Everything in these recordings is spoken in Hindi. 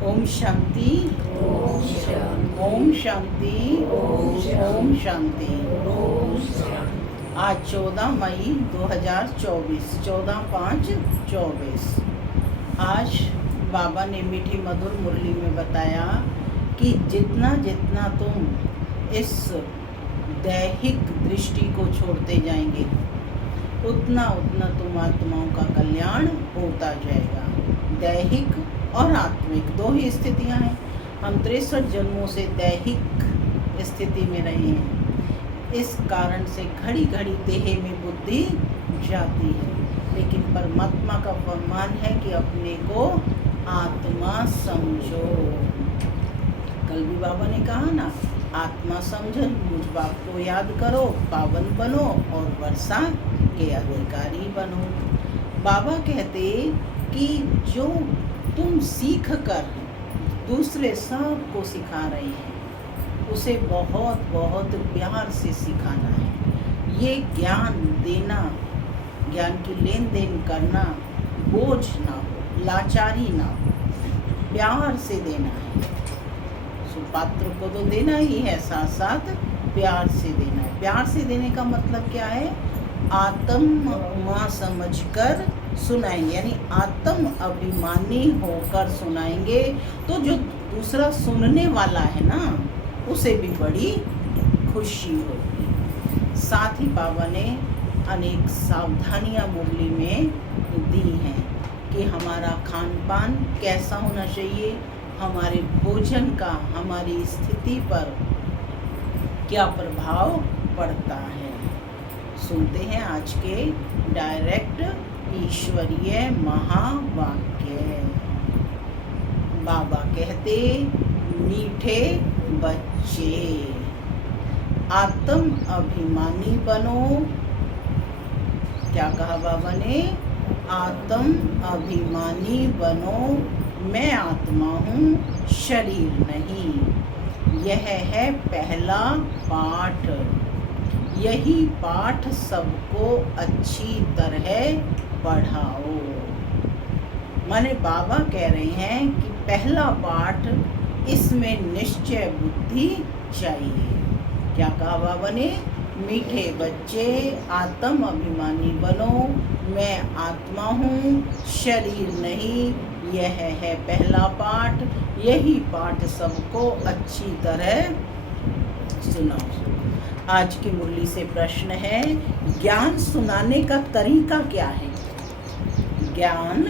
ओम शांति। ओम शांति। ओम शांति। ओम शांति। आज 14 मई 2024, 14/5/24। आज बाबा ने मीठी मधुर मुरली में बताया कि जितना जितना तुम इस दैहिक दृष्टि को छोड़ते जाएंगे, उतना उतना तुम आत्माओं का कल्याण होता जाएगा। दैहिक और आत्मिक दो ही स्थितियां हैं। हम 63 जन्मों से दैहिक स्थिति में रहे हैं। इस कारण से घड़ी घड़ी देह में बुद्धि जाती है, लेकिन परमात्मा का फरमान है कि अपने को आत्मा समझो। कल भी बाबा ने कहा ना, आत्मा समझन, मुझ बाप को याद करो, पावन बनो और वर्षा के अधिकारी बनो। बाबा कहते कि जो तुम सीख कर दूसरे सबको सिखा रहे हैं, उसे बहुत बहुत प्यार से सिखाना है। ये ज्ञान देना, ज्ञान की लेन देन करना बोझ ना हो, लाचारी ना हो, प्यार से देना है। सुपात्र को तो देना ही है, साथ साथ प्यार से देना है। प्यार से देने का मतलब क्या है? आत्म माँ समझकर सुनाएंगे, यानी आत्म अभिमानी होकर सुनाएंगे, तो जो दूसरा सुनने वाला है ना, उसे भी बड़ी खुशी होगी। साथ ही बाबा ने अनेक सावधानियां मुरली में दी हैं कि हमारा खान पान कैसा होना चाहिए, हमारे भोजन का हमारी स्थिति पर क्या प्रभाव पड़ता है। सुनते हैं आज के डायरेक्ट ईश्वरीय महावाक्य। बाबा कहते, मीठे बच्चे आत्म अभिमानी बनो। क्या कहा बाबा ने? आत्म अभिमानी बनो। मैं आत्मा हूँ, शरीर नहीं। यह है पहला पाठ। यही पाठ सबको अच्छी तरह पढ़ाओ। माने बाबा कह रहे हैं कि पहला पाठ, इसमें निश्चय बुद्धि चाहिए। क्या कहा बाबा ने? मीठे बच्चे आत्म अभिमानी बनो। मैं आत्मा हूँ, शरीर नहीं। यह है पहला पाठ। यही पाठ सबको अच्छी तरह सुनाओ। आज की मुरली से प्रश्न है, ज्ञान सुनाने का तरीका क्या है? ज्ञान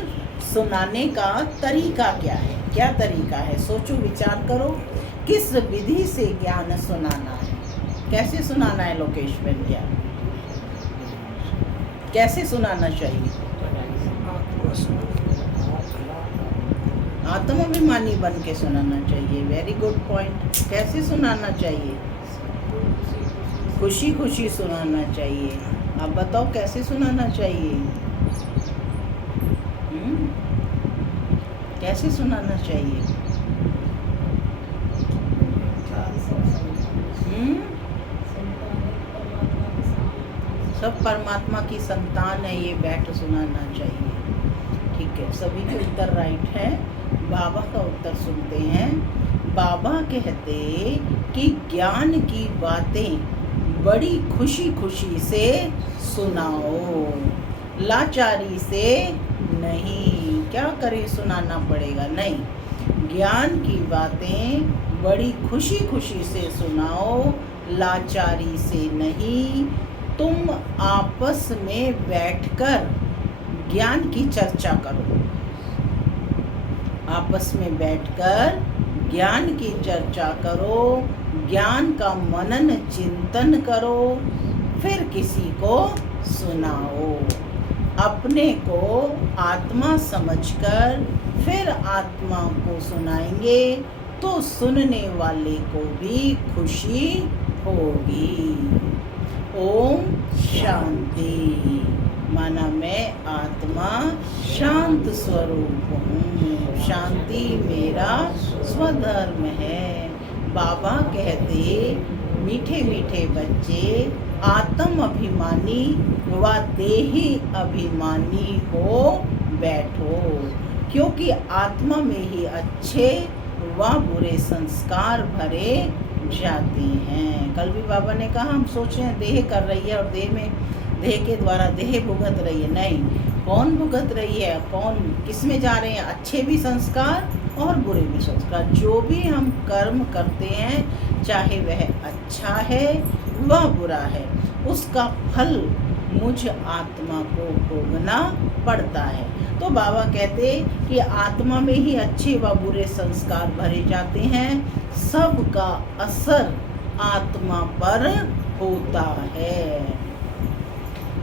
सुनाने का तरीका क्या है? क्या तरीका है? सोचो, विचार करो। किस विधि से ज्ञान सुनाना है? कैसे सुनाना है लोकेश बहन? ज्ञान कैसे सुनाना चाहिए? आत्माभिमानी बन के सुनाना चाहिए। Very good point. कैसे सुनाना चाहिए? खुशी खुशी सुनाना चाहिए। अब बताओ कैसे सुनाना चाहिए? कैसे सुनाना चाहिए? सब परमात्मा की संतान है, ये बैठ सुनाना चाहिए। ठीक है, सभी के उत्तर राइट है। बाबा का उत्तर सुनते हैं। बाबा कहते कि ज्ञान की बातें बड़ी खुशी खुशी से सुनाओ, लाचारी से नहीं। क्या करें? सुनाना पड़ेगा? नहीं, ज्ञान की बातें बड़ी खुशी खुशी से सुनाओ, लाचारी से नहीं। तुम आपस में बैठकर ज्ञान की चर्चा करो। आपस में बैठकर ज्ञान की चर्चा करो, ज्ञान का मनन चिंतन करो, फिर किसी को सुनाओ। अपने को आत्मा समझकर फिर आत्मा को सुनाएंगे, तो सुनने वाले को भी खुशी होगी। ओम शांति। माना मैं आत्मा शांत स्वरूप हूँ। शांति मेरा स्वधर्म है। बाबा कहते, मीठे मीठे बच्चे आत्म अभिमानी व देही अभिमानी हो बैठो। क्योंकि आत्मा में ही अच्छे व बुरे संस्कार भरे जाते हैं। कल भी बाबा ने कहा हम सोच रहे हैं देह कर रही है और देह के द्वारा देह भुगत रही है। नहीं, कौन भुगत रही है, कौन किस में जा रहे हैं? अच्छे भी संस्कार और बुरे भी संस्कार। जो भी हम कर्म करते हैं, चाहे वह अच्छा है व बुरा है, उसका फल मुझ आत्मा को भोगना पड़ता है। तो बाबा कहते कि आत्मा में ही अच्छे व बुरे संस्कार भरे जाते हैं, सबका असर आत्मा पर होता है।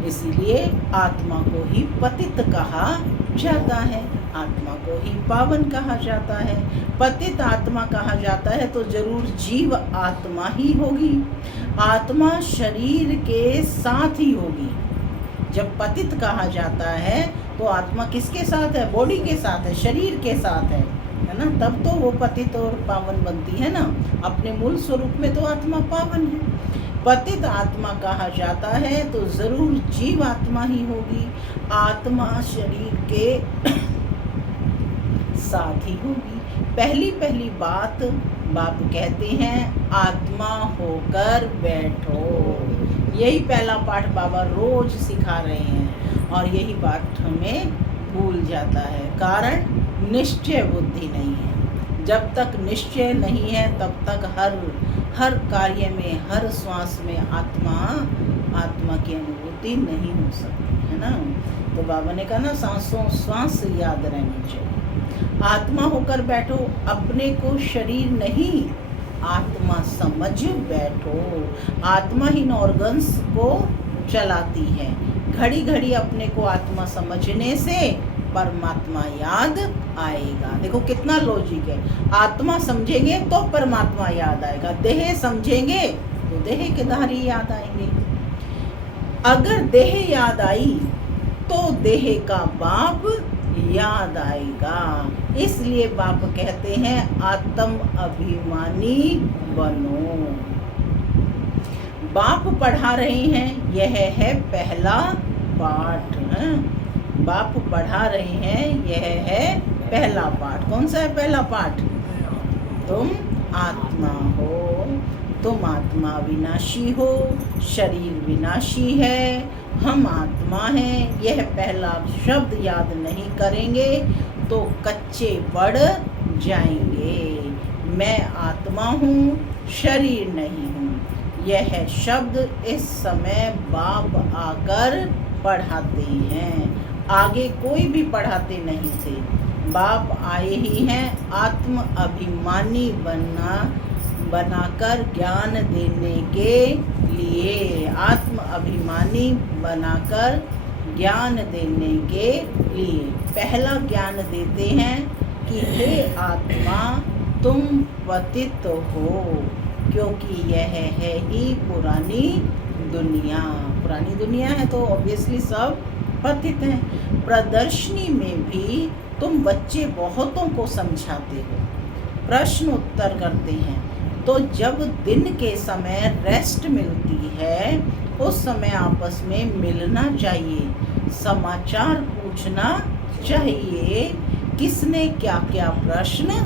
इसलिए आत्मा को ही पतित कहा जाता है, आत्मा को ही पावन कहा जाता है। पतित आत्मा कहा जाता है तो जरूर जीव आत्मा ही होगी, आत्मा शरीर के साथ ही होगी। जब पतित कहा जाता है तो आत्मा किसके साथ है? बॉडी के साथ है, शरीर के साथ है ना? तब तो वो पतित और पावन बनती है ना। अपने मूल स्वरूप में तो आत्मा पावन है। पतित आत्मा कहा जाता है तो जरूर जीव आत्मा ही होगी, आत्मा शरीर के साथ ही होगी। पहली बात बाप कहते हैं आत्मा होकर बैठो। यही पहला पाठ बाबा रोज सिखा रहे हैं और यही बात हमें भूल जाता है। कारण निश्चय बुद्धि नहीं है। जब तक निश्चय नहीं है तब तक हर कार्य में, हर श्वास में आत्मा की अनुभूति नहीं हो सकती है ना। तो बाबा ने कहा ना, सांसों श्वास याद रहनी चाहिए। आत्मा होकर बैठो, अपने को शरीर नहीं आत्मा समझ बैठो। आत्मा ही ऑर्गन्स को चलाती है। घड़ी घड़ी अपने को आत्मा समझने से परमात्मा याद आएगा। देखो कितना लॉजिक है। आत्मा समझेंगे तो परमात्मा याद आएगा, देह समझेंगे तो देह के धारी याद आएंगे। अगर देह याद आई तो देह का बाप याद आएगा। इसलिए बाप कहते हैं आत्म अभिमानी बनो। बाप पढ़ा रहे हैं, यह है पहला पाठ। बाप पढ़ा रहे हैं, यह है पहला पाठ। कौन सा है पहला पाठ? तुम आत्मा हो, तुम आत्मा विनाशी हो, शरीर विनाशी है, हम आत्मा हैं। यह पहला शब्द याद नहीं करेंगे तो कच्चे पड़ जाएंगे। मैं आत्मा हूँ, शरीर नहीं हूँ। यह शब्द इस समय बाप आकर पढ़ाते हैं, आगे कोई भी पढ़ाते नहीं थे। बाप आए ही हैं आत्म अभिमानी बनाकर ज्ञान देने के लिए। आत्म अभिमानी बनाकर ज्ञान देने के लिए पहला ज्ञान देते हैं कि हे आत्मा तुम पतित हो, क्योंकि यह है ही पुरानी दुनिया। पुरानी दुनिया है तो ऑब्वियसली सब पतित हैं। प्रदर्शनी में भी तुम बच्चे बहुतों को समझाते हो, प्रश्न उत्तर करते हैं, तो जब दिन के समय रेस्ट मिलती है उस समय आपस में मिलना चाहिए, समाचार पूछना चाहिए। किसने क्या क्या प्रश्न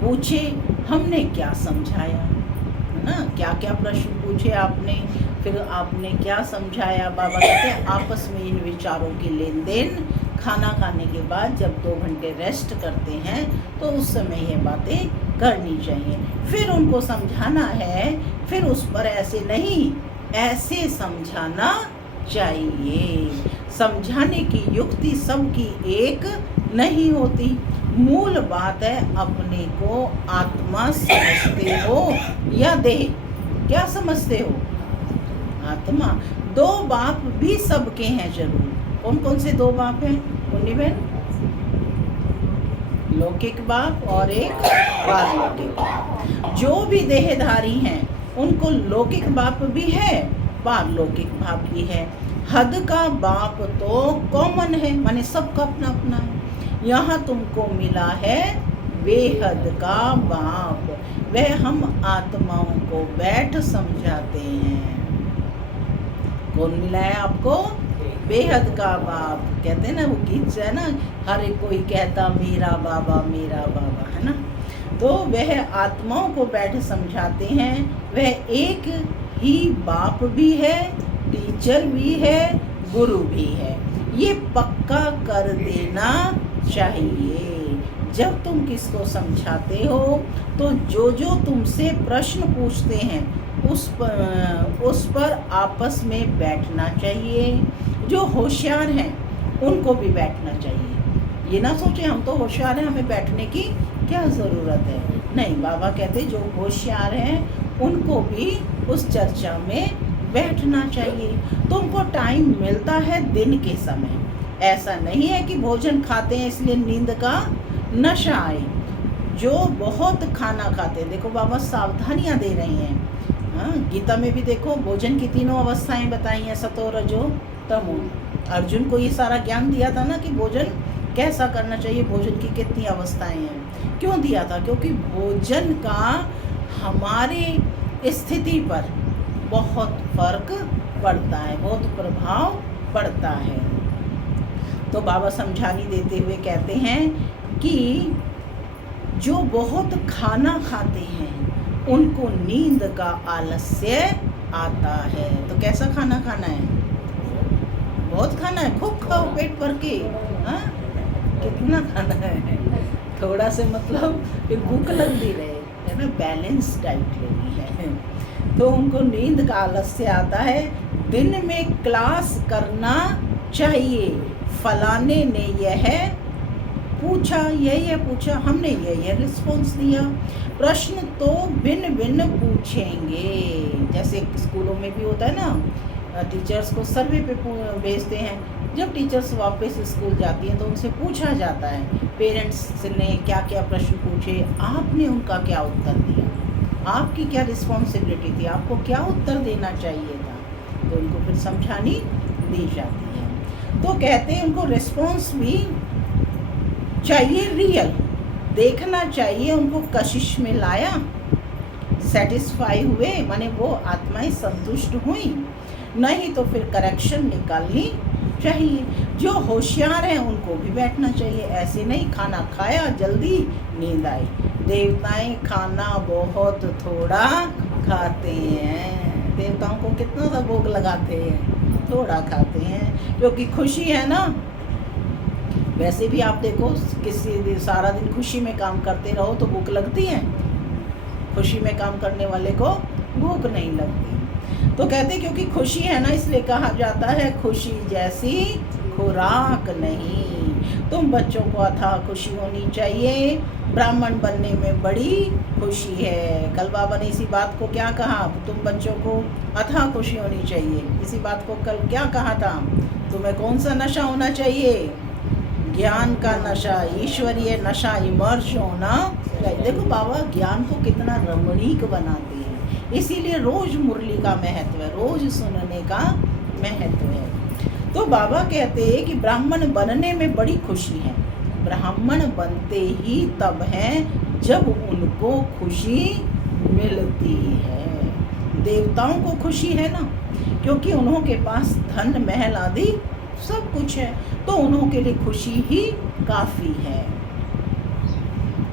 पूछे, हमने क्या समझाया, है ना? क्या क्या प्रश्न पूछे आपने, फिर आपने क्या समझाया। बाबा कहते हैं आपस में इन विचारों की लेन देन खाना खाने के बाद जब 2 घंटे रेस्ट करते हैं तो उस समय ये बातें करनी चाहिए। फिर उनको समझाना है, फिर उस पर ऐसे नहीं, ऐसे समझाना चाहिए। समझाने की युक्ति सबकी एक नहीं होती। मूल बात है अपने को आत्मा समझते हो या देह? क्या समझते हो? आत्मा। 2 बाप भी सबके हैं जरूर। कौन कौन से 2 बाप हैं मुन्नी बहन? लौकिक बाप और एक पारलौकिक। जो भी देहधारी हैं उनको लौकिक बाप भी है, पारलौकिक बाप भी है। हद का बाप तो कॉमन है, माने सबका अपना अपना है। यहाँ तुमको मिला है बेहद का बाप, वह हम आत्माओं को बैठ समझाते हैं। कौन मिला है आपको? बेहद का बाप, कहते हैं ना वो गीत से है ना, हर एक कोई कहता मेरा बाबा, है ना। तो वह आत्माओं को बैठ समझाते हैं, वह एक ही बाप भी है, टीचर भी है, गुरु भी है, ये पक्का कर देना चाहिए। जब तुम किसको समझाते हो तो जो तुमसे प्रश्न पूछते हैं उस पर आपस में बैठना चाहिए। जो होशियार हैं उनको भी बैठना चाहिए। ये ना सोचे हम तो होशियार हैं, हमें बैठने की क्या ज़रूरत है। नहीं, बाबा कहते जो होशियार हैं उनको भी उस चर्चा में बैठना चाहिए। तो उनको टाइम मिलता है दिन के समय, ऐसा नहीं है कि भोजन खाते हैं इसलिए नींद का नशा आए। जो बहुत खाना खाते हैं, देखो बाबा सावधानियाँ दे रही हैं। हाँ, गीता में भी देखो भोजन की तीनों अवस्थाएं बताई हैं, सतो रजो तमो। अर्जुन को ये सारा ज्ञान दिया था ना कि भोजन कैसा करना चाहिए, भोजन की कितनी अवस्थाएं हैं। क्यों दिया था? क्योंकि भोजन का हमारे स्थिति पर बहुत फर्क पड़ता है, बहुत प्रभाव पड़ता है। तो बाबा समझानी देते हुए कहते हैं कि जो बहुत खाना खाते हैं उनको नींद का आलस्य आता है। तो कैसा खाना खाना है? बहुत खाना है, खूब खाओ पेट भर के। हाँ, कितना खाना है? थोड़ा से मतलब फिर भूख लगती रहे, है ना, बैलेंस डाइट लेनी है। तो उनको नींद का आलस्य आता है। दिन में क्लास करना चाहिए, फलाने ने यह पूछा, यह पूछा, हमने यह रिस्पॉन्स दिया। प्रश्न तो भिन्न भिन्न पूछेंगे। जैसे स्कूलों में भी होता है ना, टीचर्स को सर्वे पे भेजते हैं। जब टीचर्स वापस स्कूल जाती हैं तो उनसे पूछा जाता है पेरेंट्स ने क्या क्या प्रश्न पूछे, आपने उनका क्या उत्तर दिया, आपकी क्या रिस्पॉन्सिबिलिटी थी, आपको क्या उत्तर देना चाहिए था। तो उनको फिर समझानी दी जाती है। तो कहते हैं उनको रिस्पॉन्स भी चाहिए, रियल देखना चाहिए। उनको कशिश में लाया, सेटिस्फाई हुए, माने वो आत्माएं संतुष्ट हुई, नहीं तो फिर करेक्शन निकालनी चाहिए। जो होशियार हैं उनको भी बैठना चाहिए। ऐसे नहीं खाना खाया जल्दी नींद आई। देवताएं खाना बहुत थोड़ा खाते हैं। देवताओं को कितना सा भोग लगाते हैं, थोड़ा खाते हैं, क्योंकि खुशी है ना। वैसे भी आप देखो, किसी सारा दिन खुशी में काम करते रहो तो भूख लगती है? खुशी में काम करने वाले को भूख नहीं लगती। तो कहते क्योंकि खुशी है ना, इसलिए कहा जाता है खुशी जैसी खुराक नहीं। तुम बच्चों को अथाह खुशी होनी चाहिए। ब्राह्मण बनने में बड़ी खुशी है। कल बाबा ने इसी बात को क्या कहा, तुम बच्चों को अथाह खुशी होनी चाहिए। इसी बात को कल क्या कहा था, तुम्हें कौन सा नशा होना चाहिए? ज्ञान का नशा, ईश्वरीय नशा इमर्ज होना चाहिए। देखो बाबा ज्ञान को कितना रमणीक बनाते हैं, इसीलिए रोज मुरली का महत्व है, रोज सुनने का महत्व है। तो बाबा कहते हैं कि ब्राह्मण बनने में बड़ी खुशी है। ब्राह्मण बनते ही तब है जब उनको खुशी मिलती है। देवताओं को खुशी है ना, क्योंकि उन्हों के पास धन महल आदि सब कुछ है, तो उन्हों के लिए खुशी ही काफ़ी है।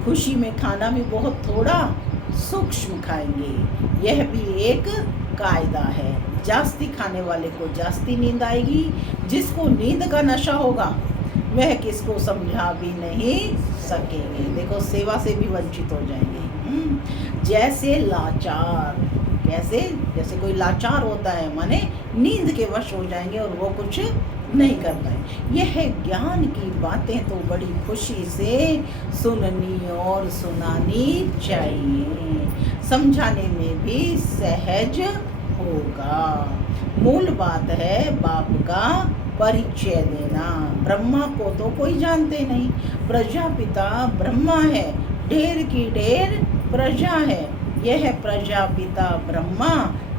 खुशी में खाना भी बहुत थोड़ा सूक्ष्म खाएंगे, यह भी एक कायदा है। जास्ती खाने वाले को जास्ती नींद आएगी। जिसको नींद का नशा होगा वह किसको समझा भी नहीं सकेंगे। देखो सेवा से भी वंचित हो जाएंगे। जैसे लाचार, कैसे? जैसे कोई लाचार होता है, माने नींद के वश हो जाएंगे और वो कुछ नहीं कर पाए। यह ज्ञान की बातें तो बड़ी खुशी से सुननी और सुनानी चाहिए, समझाने में भी सहज होगा। मूल बात है बाप का परिचय देना। ब्रह्मा को तो कोई जानते नहीं, प्रजापिता ब्रह्मा है, ढेर की ढेर प्रजा है। यह प्रजापिता ब्रह्मा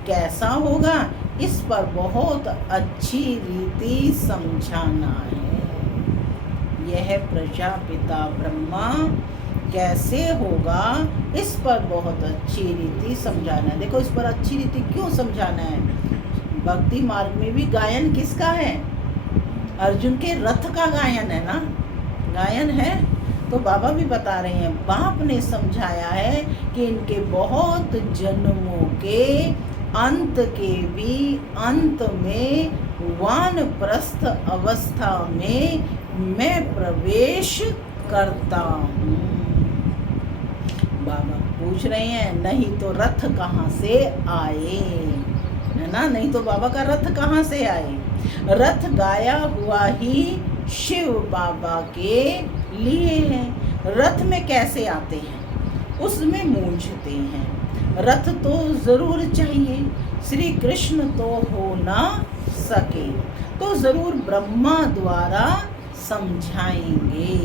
कैसा होगा, इस पर बहुत अच्छी रीति समझाना है। यह प्रजापिता ब्रह्मा कैसे होगा, इस पर बहुत अच्छी रीति समझाना है। देखो इस पर अच्छी रीति क्यों समझाना है? भक्ति मार्ग में भी गायन किसका है? अर्जुन के रथ का गायन है ना, गायन है। तो बाबा भी बता रहे हैं, बाप ने समझाया है कि इनके बहुत जन्मों के अंत के भी अंत में वानप्रस्थ अवस्था में मैं प्रवेश करता हूँ। बाबा पूछ रहे हैं, नहीं तो रथ कहाँ से आए, है ना? नहीं तो बाबा का रथ कहाँ से आए? रथ गाया हुआ ही शिव बाबा के लिए है। रथ में कैसे आते हैं? उसमें मूंझते हैं। रथ तो जरूर चाहिए, श्री कृष्ण तो हो ना सके तो जरूर ब्रह्मा द्वारा समझाएंगे।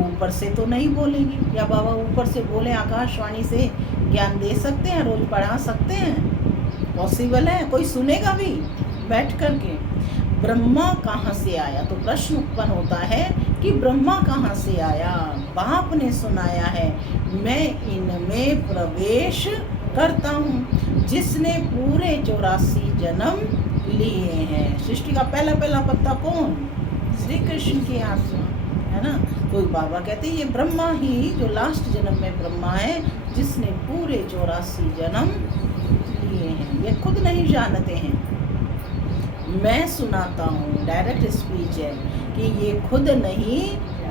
ऊपर से तो नहीं बोलेंगे, या बाबा ऊपर से बोले, आकाशवाणी से ज्ञान दे सकते हैं, रोज पढ़ा सकते हैं? पॉसिबल है? कोई सुनेगा भी बैठ कर के? ब्रह्मा कहाँ से आया? तो प्रश्न उत्पन्न होता है कि ब्रह्मा कहाँ से आया? बाप ने सुनाया है, मैं इनमें प्रवेश करता हूँ, जिसने पूरे 84 जन्म लिए हैं। सृष्टि का पहला पहला पत्ता कौन? श्री कृष्ण की आत्मा, है ना? तो बाबा कहते हैं ये ब्रह्मा ही, जो लास्ट जन्म में ब्रह्मा है, जिसने पूरे 84 जन्म लिए हैं। ये खुद नहीं जानते हैं, मैं सुनाता हूँ। डायरेक्ट स्पीच है कि ये खुद नहीं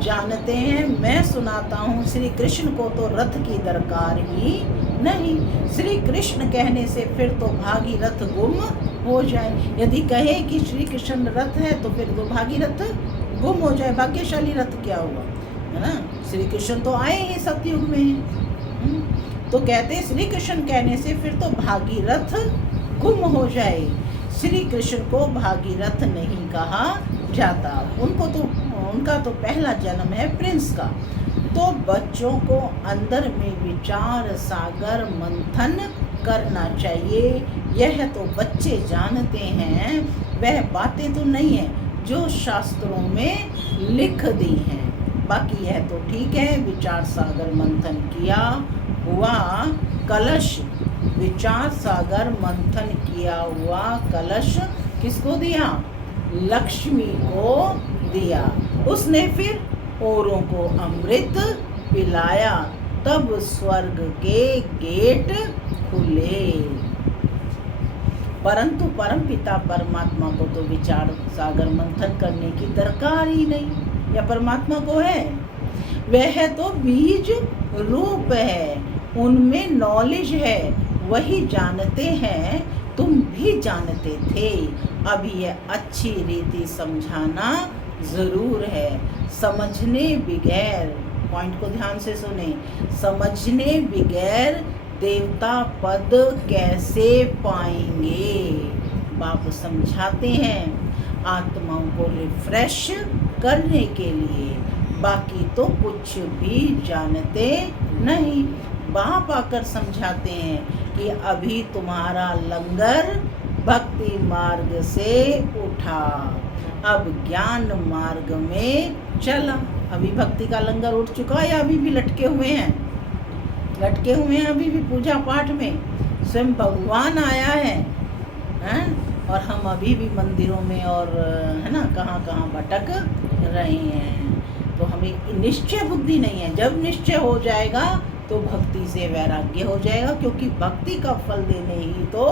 जानते हैं, मैं सुनाता हूँ। श्री कृष्ण को तो रथ की दरकार ही नहीं। श्री कृष्ण कहने से फिर तो भागीरथ गुम हो जाए। यदि कहे कि श्री कृष्ण रथ है तो फिर तो भागीरथ गुम हो जाए। भाग्यशाली रथ क्या हुआ, है ना? श्री कृष्ण तो आए ही सतयुग में। तो कहते श्री कृष्ण कहने से फिर तो भागीरथ गुम हो जाए। श्री कृष्ण को भागीरथ नहीं कहा जाता, उनका तो पहला जन्म है प्रिंस का। तो बच्चों को अंदर में विचार सागर मंथन करना चाहिए। यह तो बच्चे जानते हैं, वह बातें तो नहीं है जो शास्त्रों में लिख दी हैं। बाकी यह तो ठीक है, विचार सागर मंथन किया हुआ कलश, विचार सागर मंथन किया हुआ कलश किसको दिया? लक्ष्मी को दिया। उसने फिर औरों को अमृत पिलाया, तब स्वर्ग के गेट खुले। परंतु परमपिता परमात्मा को तो विचार सागर मंथन करने की दरकार ही नहीं। या परमात्मा को है? वह तो बीज रूप है, उनमें नॉलेज है, वही जानते हैं। तुम भी जानते थे। अब यह अच्छी रीति समझाना जरूर है। समझने बगैर, पॉइंट को ध्यान से सुने, समझने बगैर देवता पद कैसे पाएंगे? बाप समझाते हैं आत्माओं को रिफ्रेश करने के लिए, बाकी तो कुछ भी जानते नहीं। बाप आकर समझाते हैं कि अभी तुम्हारा लंगर भक्ति मार्ग से उठा, अब ज्ञान मार्ग में चला। अभी भक्ति का लंगर उठ चुका है या अभी भी लटके हुए हैं? लटके हुए हैं अभी भी पूजा पाठ में। स्वयं भगवान आया है, हैं? और हम अभी भी मंदिरों में और है ना कहाँ कहाँ भटक रहे हैं। तो हमें निश्चय बुद्धि नहीं है। जब निश्चय हो जाएगा तो भक्ति से वैराग्य हो जाएगा, क्योंकि भक्ति का फल देने ही तो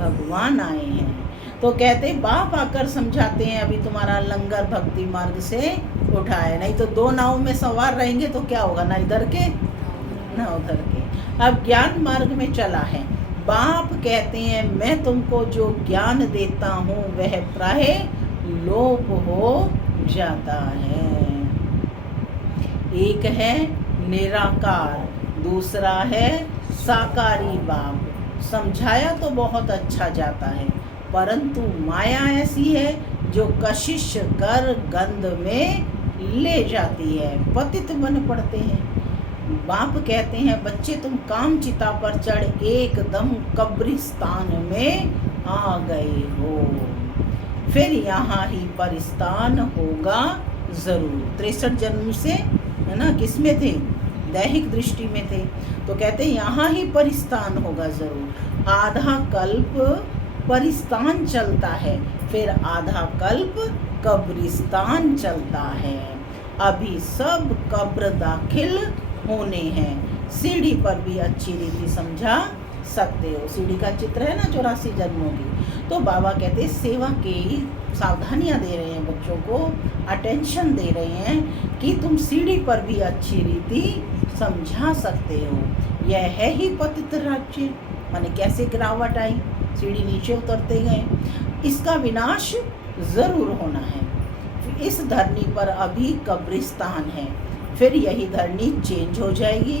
भगवान आए हैं। तो कहते बाप आकर समझाते हैं अभी तुम्हारा लंगर भक्ति मार्ग से उठा है, नहीं तो दो नाव में सवार रहेंगे तो क्या होगा, ना इधर के ना उधर के। अब ज्ञान मार्ग में चला है। बाप कहते हैं मैं तुमको जो ज्ञान देता हूँ वह प्राय लोप हो जाता है। एक है निराकार, दूसरा है साकारी। बाप समझाया तो बहुत अच्छा जाता है, परंतु माया ऐसी है जो कशिश कर गंध में ले जाती है, पतित बन पड़ते हैं। बाप कहते हैं बच्चे तुम काम चिता पर चढ़ एकदम कब्रिस्तान में आ गए हो, फिर यहाँ ही परिस्तान होगा जरूर। 63 जन्म से, है ना, किस में थे? दैहिक दृष्टि में थे। तो कहते हैं यहाँ ही परिस्तान होगा जरूर। आधा कल्प परिस्तान चलता है, फिर आधा कल्प कब्रिस्तान चलता है। अभी सब कब्र दाखिल होने हैं, सीढ़ी पर भी अच्छी रीति समझा सकते हो। सीढ़ी का चित्र है ना 84 जन्मों की। तो बाबा कहते हैं सेवा की सावधानियां दे रहे हैं बच्चों को, अटेंशन दे रहे हैं कि तुम सीढ़ी पर भी अच्छी रीति समझा सकते हो। यह है ही पतित राज्य, माने कैसे गिरावट आई, सीढ़ी नीचे उतरते गए। इसका विनाश जरूर होना है। इस धरनी पर अभी कब्रिस्तान है, फिर यही धरनी चेंज हो जाएगी,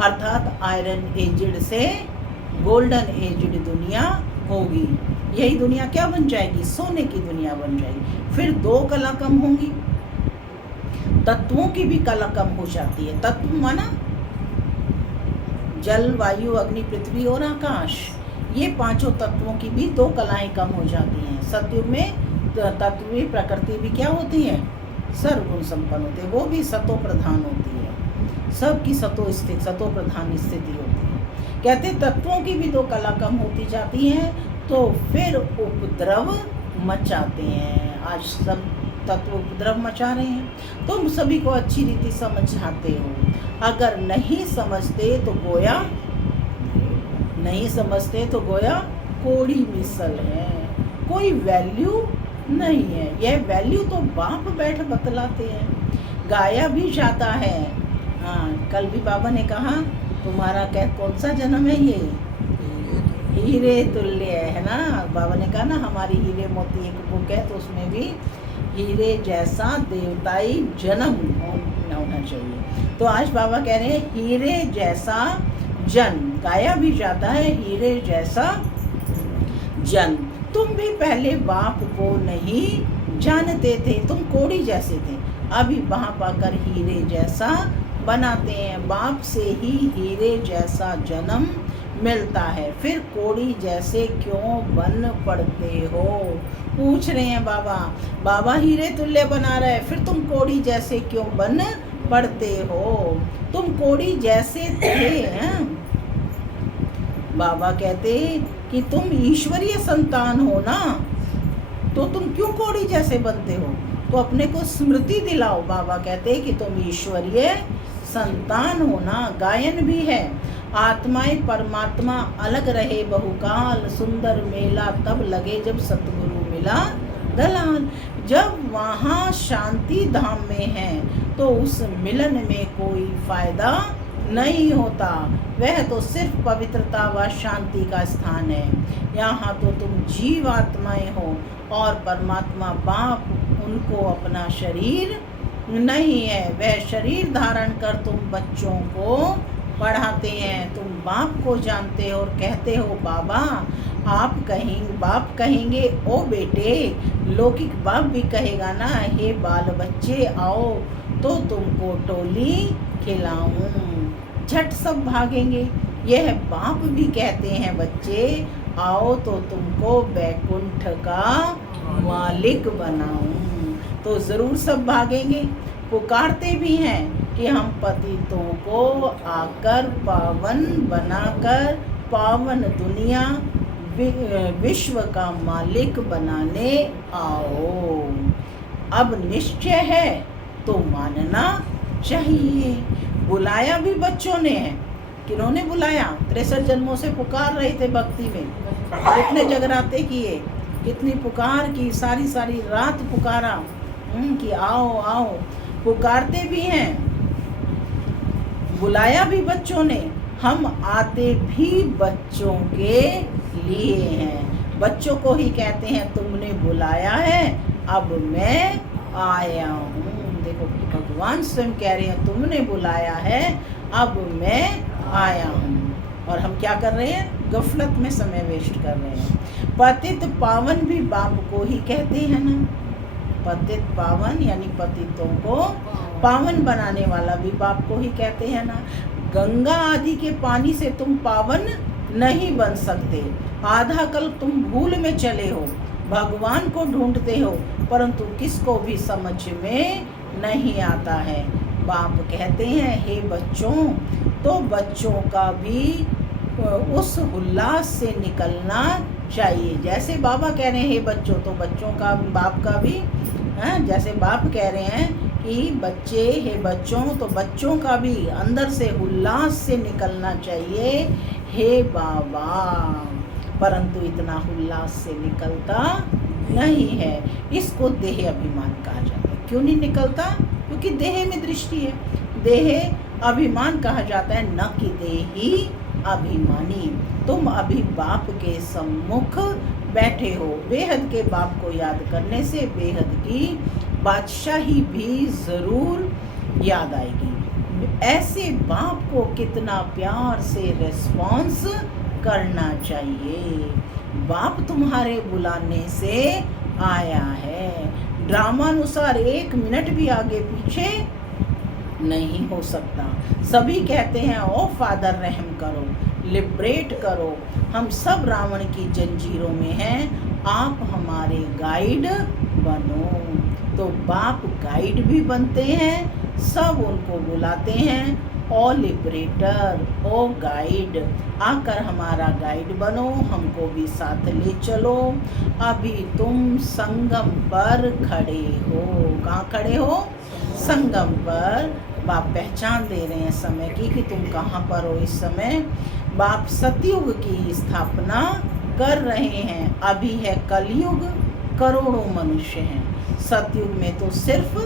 अर्थात आयरन एजड से गोल्डन एजड दुनिया होगी। यही दुनिया क्या बन जाएगी, सोने की दुनिया बन जाएगी। फिर 2 कला कम होंगी, तत्वों की भी कला कम हो जाती है। तत्व माना जल, वायु, अग्नि, पृथ्वी और आकाश, ये 5 तत्वों की भी 2 कलाएं कम हो जाती हैं। सतयुग में तत्व प्रकृति भी क्या होती है, सर्वगुण संपन्न होते हैं, वो भी सतो प्रधान होती है, सबकी सतो प्रधान स्थिति होती है। कहते तत्वों की भी 2 कला कम होती जाती हैं, तो फिर उपद्रव मचाते हैं। आज सब तत्व उपद्रव मचा रहे हैं। तुम सभी को अच्छी रीति समझाते हो, अगर नहीं समझते तो गोया कोड़ी मिसल है, कोई वैल्यू नहीं है। यह वैल्यू तो बाप बैठ बतलाते हैं। गाया भी जाता है। हाँ, कल भी बाबा ने कहा तुम्हारा कौन सा जन्म है, ये हीरे तुल्य है ना। बाबा ने कहा ना हमारी हीरे मोती एक बुक है, तो उसमें भी हीरे जैसा देवताई जन्म होना चाहिए। तो आज बाबा कह रहे हैं हीरे जैसा जन्म। गाया भी जाता है हीरे जैसा जन्म। तुम भी पहले बाप को नहीं जानते थे, तुम कोड़ी जैसे थे, अभी वहाँ पाकर हीरे जैसा बनाते हैं। बाप से ही हीरे जैसा जन्म मिलता है, फिर कोड़ी जैसे क्यों बन पड़ते हो, पूछ रहे हैं बाबा। बाबा हीरे तुल्य बना रहे, फिर तुम कोड़ी जैसे क्यों बन पड़ते हो। तुम कोड़ी जैसे थे हैं। बाबा कहते कि तुम ईश्वरीय संतान हो ना, तो तुम क्यों कोड़ी जैसे बनते हो, तो अपने को स्मृति दिलाओ। बाबा कहते कि तुम ईश्वरीय संतान हो ना। गायन भी है, आत्माएं परमात्मा अलग रहे बहुकाल, सुंदर मेला तब लगे जब सतगुरु मिला दलाल। जब वहाँ शांति धाम में है तो उस मिलन में कोई फायदा नहीं होता, वह तो सिर्फ पवित्रता व शांति का स्थान है। यहाँ तो तुम जीव आत्माएं हो और परमात्मा बाप उनको अपना शरीर नहीं है। वह शरीर धारण कर तुम बच्चों को पढ़ाते हैं। तुम बाप को जानते हो और कहते हो बाबा। बाप कहेंगे ओ बेटे, लौकिक बाप भी कहेगा ना, हे बाल बच्चे आओ तो तुमको टोली खिलाऊं। झट सब भागेंगे। यह बाप भी कहते हैं बच्चे आओ तो तुमको बैकुंठ का मालिक बनाऊं, तो ज़रूर सब भागेंगे। पुकारते भी हैं कि हम पतितों को आकर पावन बनाकर पावन दुनिया विश्व का मालिक बनाने आओ। अब निश्चय है तो मानना चाहिए। बुलाया भी बच्चों ने है। किन्होंने बुलाया? 63 जन्मों से पुकार रहे थे भक्ति में, कितने जगराते किए, कितनी पुकार की, सारी रात पुकारा कि आओ आओ। पुकारते भी हैं, बुलाया भी बच्चों ने। हम आते भी बच्चों के लिए हैं। बच्चों को ही कहते हैं तुमने बुलाया है, अब मैं आया हूँ। देखो भगवान स्वयं कह रहे हैं तुमने बुलाया है, अब मैं आया हूँ। और हम क्या कर रहे हैं? गफलत में समय वेस्ट कर रहे हैं। पतित पावन भी बाप को ही कहते हैं ना। पतित पावन यानी पतितों को पावन बनाने वाला भी बाप को ही कहते हैं ना। गंगा आदि के पानी से तुम पावन नहीं बन सकते। आधा कल तुम भूल में चले हो, भगवान को ढूंढते हो, परंतु किसको भी समझ में नहीं आता है। बाप कहते हैं हे बच्चों, तो बच्चों का भी उस उल्लास से निकलना चाहिए। जैसे बाबा कह रहे हैं हे बच्चों, तो बच्चों का बाप का भी जैसे बाप कह रहे हैं कि बच्चे हे बच्चों, तो बच्चों का भी अंदर से उल्लास से निकलना चाहिए हे बाबा। परंतु इतना उल्लास से निकलता नहीं है। इसको देह अभिमान कहा जाता है। क्यों नहीं निकलता? क्योंकि देह में दृष्टि है। देह अभिमान कहा जाता है, न कि देही अभिमानी। तुम अभी बाप के सम्मुख बैठे हो। बेहद के बाप को याद करने से बेहद की बादशाही भी ज़रूर याद आएगी। ऐसे बाप को कितना प्यार से रिस्पॉन्स करना चाहिए। बाप तुम्हारे बुलाने से आया है। ड्रामानुसार 1 मिनट भी आगे पीछे नहीं हो सकता। सभी कहते हैं ओ फादर रहम करो, लिबरेट करो। हम सब रावण की जंजीरों में हैं, आप हमारे गाइड बनो। तो बाप गाइड भी बनते हैं, सब उनको बुलाते हैं ओ लिबरेटर, ओ गाइड, आकर हमारा गाइड बनो, हमको भी साथ ले चलो। अभी तुम संगम पर खड़े हो। कहाँ खड़े हो? संगम पर। बाप पहचान दे रहे हैं समय की कि तुम कहाँ पर हो इस समय। बाप सतयुग की स्थापना कर रहे हैं। अभी है कलयुग, करोड़ों मनुष्य हैं। सतयुग में तो सिर्फ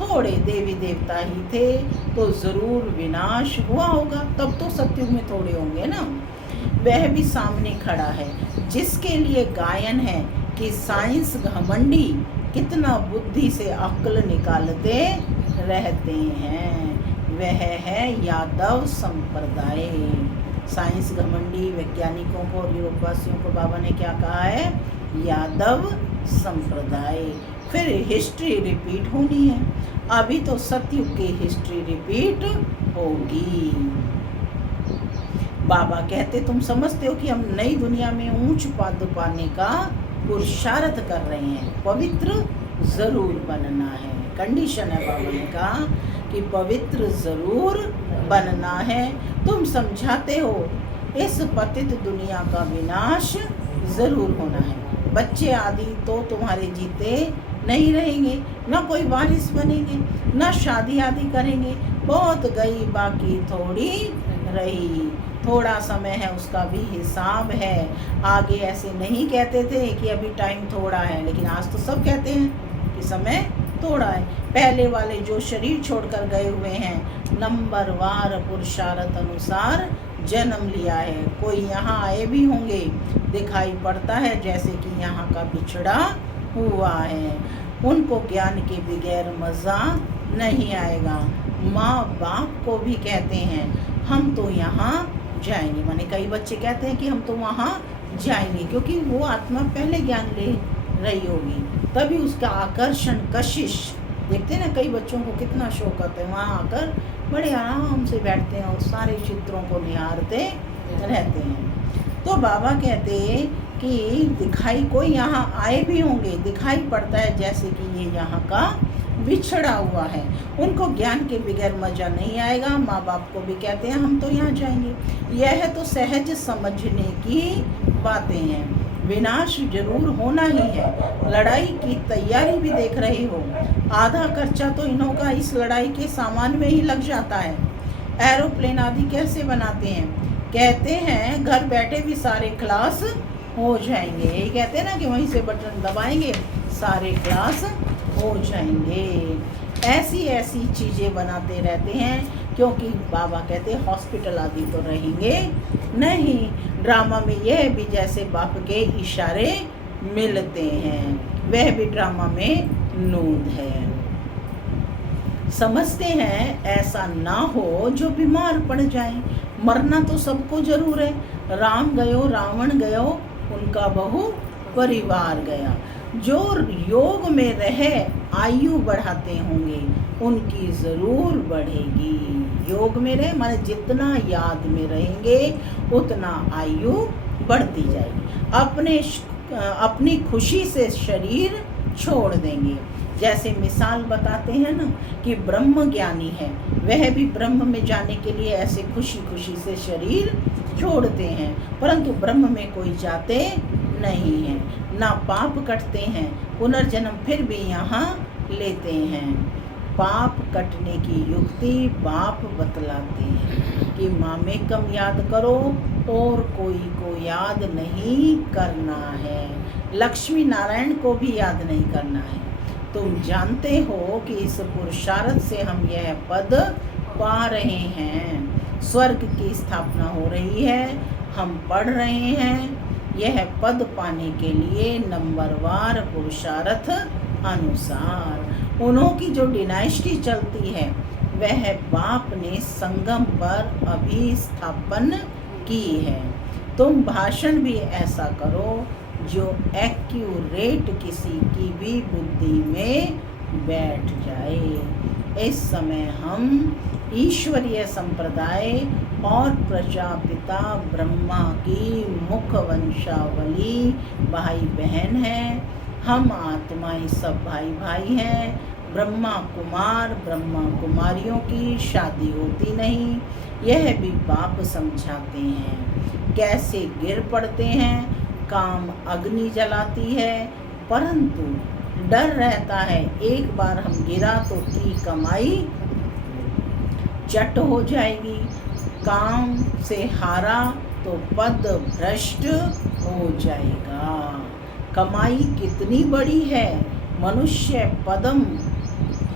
थोड़े देवी देवता ही थे, तो ज़रूर विनाश हुआ होगा। तब तो सतयुग में थोड़े होंगे ना। वह भी सामने खड़ा है, जिसके लिए गायन है कि साइंस घमंडी कितना बुद्धि से अक्ल निकालते रहते हैं। वह है यादव संप्रदाय। साइंस घमंडी वैज्ञानिकों को और योगवासियों को बाबा ने क्या कहा है? यादव संप्रदाय। फिर हिस्ट्री रिपीट होनी है। अभी तो सतयुग की हिस्ट्री रिपीट होगी। बाबा कहते तुम समझते हो कि हम नई दुनिया में ऊंच पद पाने का पुरुषार्थ कर रहे हैं। पवित्र जरूर बनना है। कंडीशन है बाबा ने कहा कि पवित्र जरूर बनना है। तुम समझाते हो इस पतित दुनिया का विनाश जरूर होना है। बच्चे आदि तो तुम्हारे जीते नहीं रहेंगे, न कोई वारिस बनेंगे, न शादी आदि करेंगे। बहुत गई बाकी थोड़ी रही। थोड़ा समय है, उसका भी हिसाब है। आगे ऐसे नहीं कहते थे कि अभी टाइम थोड़ा है, लेकिन आज तो सब कहते हैं कि समय थोड़ा है। पहले वाले जो शरीर छोड़कर गए हुए हैं, नंबरवार पुरुषार्थ अनुसार जन्म लिया है। कोई यहाँ आए भी होंगे, दिखाई पड़ता है जैसे कि यहाँ का बिछड़ा हुआ है। उनको ज्ञान के बगैर मज़ा नहीं आएगा। माँ बाप को भी कहते हैं हम तो यहाँ जाएंगे। माने कई बच्चे कहते हैं कि हम तो वहाँ जाएंगे, क्योंकि वो आत्मा पहले ज्ञान ले रही होगी, तभी उसका आकर्षण कशिश। देखते हैं ना, कई बच्चों को कितना शौक आता है, वहाँ आकर बड़े आराम से बैठते हैं और सारे चित्रों को निहारते रहते हैं। तो बाबा कहते कि दिखाई कोई यहाँ आए भी होंगे, दिखाई पड़ता है जैसे कि ये यहाँ का बिछड़ा हुआ है। उनको ज्ञान के बगैर मज़ा नहीं आएगा। माँ बाप को भी कहते हैं हम तो यहाँ जाएंगे। यह तो सहज समझने की बातें हैं। विनाश जरूर होना ही है। लड़ाई की तैयारी भी देख रहे हो। आधा खर्चा तो इन्हों का इस लड़ाई के सामान में ही लग जाता है। एरोप्लेन आदि कैसे बनाते हैं? कहते हैं घर बैठे भी सारे क्लास हो जाएंगे। यही कहते हैं ना कि वहीं से बटन दबाएंगे सारे क्लास हो जाएंगे। ऐसी ऐसी चीज़ें बनाते रहते हैं, क्योंकि बाबा कहते हैं हॉस्पिटल आदि तो रहेंगे नहीं। ड्रामा में यह भी जैसे बाप के इशारे मिलते हैं, वह भी ड्रामा में नूंद है। समझते हैं ऐसा ना हो जो बीमार पड़ जाए। मरना तो सबको जरूर है। राम गयो रावण गयो, उनका बहु परिवार गया। जो योग में रहे आयु बढ़ाते होंगे, उनकी ज़रूर बढ़ेगी। योग में रहे माने जितना याद में रहेंगे उतना आयु बढ़ती जाएगी। अपनी खुशी से शरीर छोड़ देंगे। जैसे मिसाल बताते हैं ना कि ब्रह्म ज्ञानी है, वह भी ब्रह्म में जाने के लिए ऐसे खुशी खुशी से शरीर छोड़ते हैं, परंतु ब्रह्म में कोई जाते नहीं है, ना पाप कटते हैं, पुनर्जन्म फिर भी यहाँ लेते हैं। पाप कटने की युक्ति बाप बतलाते हैं कि मामेकम याद करो और कोई को याद नहीं करना है, लक्ष्मी नारायण को भी याद नहीं करना है। तुम जानते हो कि इस पुरुषार्थ से हम यह पद पा रहे हैं, स्वर्ग की स्थापना हो रही है, हम पढ़ रहे हैं। यह पद पाने के लिए नंबरवार पुरुषार्थ अनुसार उन्हों की जो डिनाइस्टी चलती है वह बाप ने संगम पर अभी स्थापन की है। तुम भाषण भी ऐसा करो जो एक्यूरेट किसी की भी बुद्धि में बैठ जाए। इस समय हम ईश्वरीय संप्रदाय और प्रजापिता ब्रह्मा की मुख वंशावली भाई बहन हैं। हम आत्माएं सब भाई भाई हैं। ब्रह्मा कुमार ब्रह्मा कुमारियों की शादी होती नहीं, यह भी बाप समझाते हैं। कैसे गिर पड़ते हैं, काम अग्नि जलाती है, परंतु डर रहता है एक बार हम गिरा तो की कमाई चट हो जाएगी, काम से हारा तो पद भ्रष्ट हो जाएगा। कमाई कितनी बड़ी है, मनुष्य पदम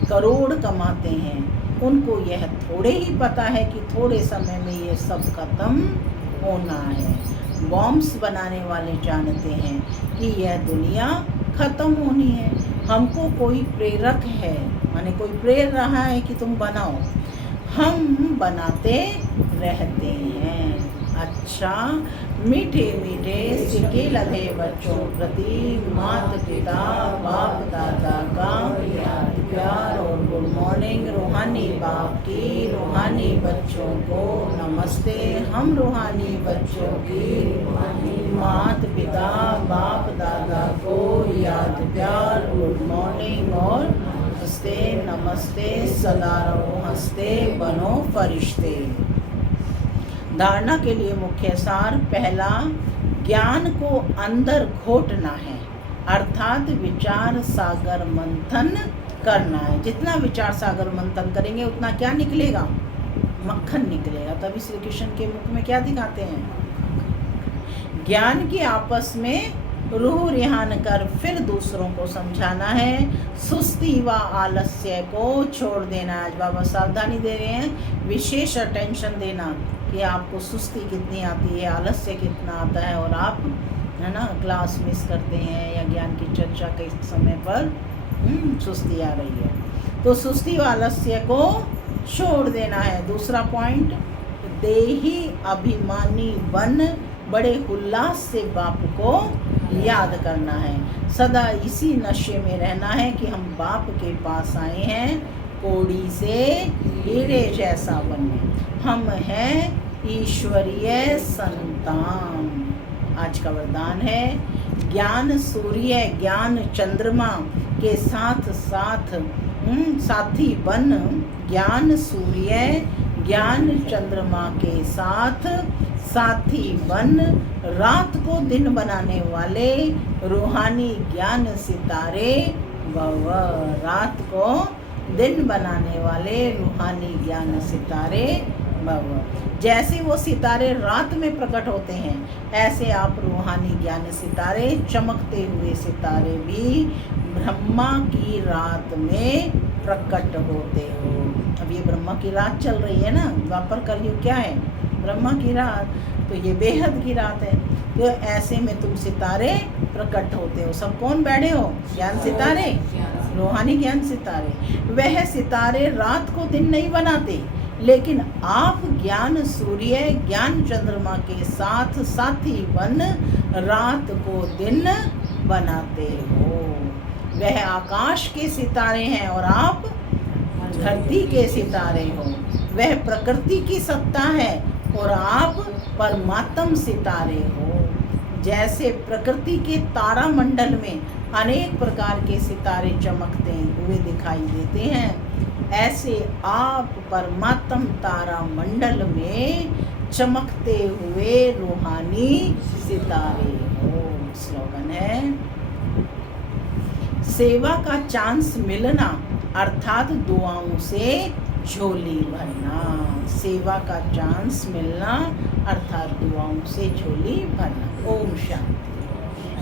करोड़ कमाते हैं, उनको यह थोड़े ही पता है कि थोड़े समय में ये सब खत्म होना है। बॉम्ब्स बनाने वाले जानते हैं कि यह दुनिया खत्म होनी है। हमको कोई प्रेरक है, माने कोई प्रेर रहा है कि तुम बनाओ, हम बनाते रहते हैं। अच्छा, मीठे मीठे सिक्के लगे बच्चों प्रति माता पिता बाप दादा का याद प्यार और गुड मॉर्निंग। रूहानी बाप की रूहानी बच्चों को नमस्ते। हम रूहानी बच्चों की माता पिता बाप दादा को याद प्यार गुड मॉर्निंग और नमस्ते नमस्ते। सदा रहो हंसते, बनो फरिश्ते। धारणा के लिए मुख्य सार, पहला, ज्ञान को अंदर घोटना है, अर्थात विचार सागर मंथन करना है। जितना विचार सागर मंथन करेंगे उतना क्या निकलेगा, मक्खन निकलेगा। तभी श्री कृष्ण के मुख में क्या दिखाते हैं, ज्ञान की आपस में रूह रिहान कर फिर दूसरों को समझाना है। सुस्ती व आलस्य को छोड़ देना। आज बाबा सावधानी दे रहे हैं, विशेष अटेंशन देना कि आपको सुस्ती कितनी आती है, आलस्य कितना आता है, और आप है ना क्लास मिस करते हैं या ज्ञान की चर्चा के समय पर सुस्ती आ रही है, तो सुस्ती व आलस्य को छोड़ देना है। दूसरा पॉइंट, देही अभिमानी बन बड़े उल्लास से बाप को याद करना है। सदा इसी नशे में रहना है कि हम बाप के पास आए हैं कोड़ी से हीरे जैसा बनने। हम हैं ईश्वरीय संतान। आज का वरदान है, ज्ञान सूर्य ज्ञान चंद्रमा के साथ साथ साथी बन। ज्ञान सूर्य ज्ञान चंद्रमा के साथ साथी बन, रात को दिन बनाने वाले रूहानी ज्ञान सितारे भव। रात को दिन बनाने वाले रूहानी ज्ञान सितारे भव। जैसे वो सितारे रात में प्रकट होते हैं, ऐसे आप रूहानी ज्ञान सितारे, चमकते हुए सितारे भी ब्रह्मा की रात में प्रकट होते हो। अब ये ब्रह्मा की रात चल रही है ना, द्वापर कलयुग क्या है, ब्रह्मा की रात, तो ये बेहद की रात है। तो ऐसे में तुम सितारे प्रकट होते हो। सब कौन बैठे हो, ज्ञान सितारे, रूहानी ज्ञान सितारे। वह सितारे रात को दिन नहीं बनाते, लेकिन आप ज्ञान सूर्य ज्ञान चंद्रमा के साथ साथी बन रात को दिन बनाते हो। वह आकाश के सितारे हैं और आप धरती के सितारे हो। वह प्रकृति की सत्ता है और आप परमात्म सितारे हो। जैसे प्रकृति के तारा मंडल में अनेक प्रकार के सितारे चमकते हुए दिखाई देते हैं, ऐसे आप परमात्म तारा मंडल में चमकते हुए रूहानी सितारे हो। स्लोगन है, सेवा का चांस मिलना अर्थात दुआओं से झोली भरना। सेवा का चांस मिलना अर्थात दुआओं से झोली भरना। ओम शांति।